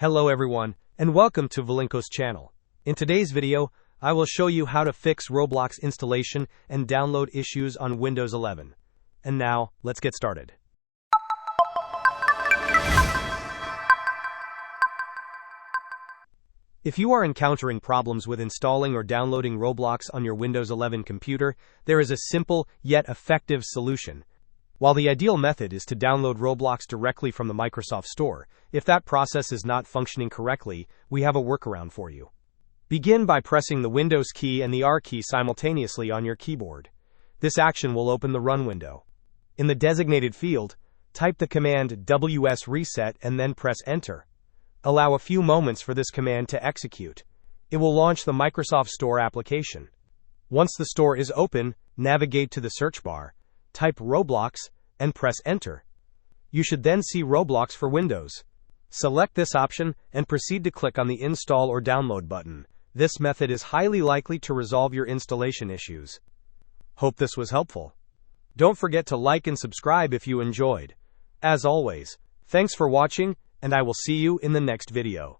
Hello everyone, and welcome to Vlinkoz channel. In today's video, I will show you how to fix Roblox installation and download issues on Windows 11. And now, let's get started. If you are encountering problems with installing or downloading Roblox on your Windows 11 computer, there is a simple yet effective solution. While the ideal method is to download Roblox directly from the Microsoft Store, if that process is not functioning correctly, we have a workaround for you. Begin by pressing the Windows key and the R key simultaneously on your keyboard. This action will open the Run window. In the designated field, type the command WS-reset and then press Enter. Allow a few moments for this command to execute. It will launch the Microsoft Store application. Once the store is open, navigate to the search bar, type Roblox, and press Enter. You should then see Roblox for Windows. Select this option and proceed to click on the Install or Download button. This method is highly likely to resolve your installation issues. Hope this was helpful. Don't forget to like and subscribe if you enjoyed. As always, thanks for watching, and I will see you in the next video.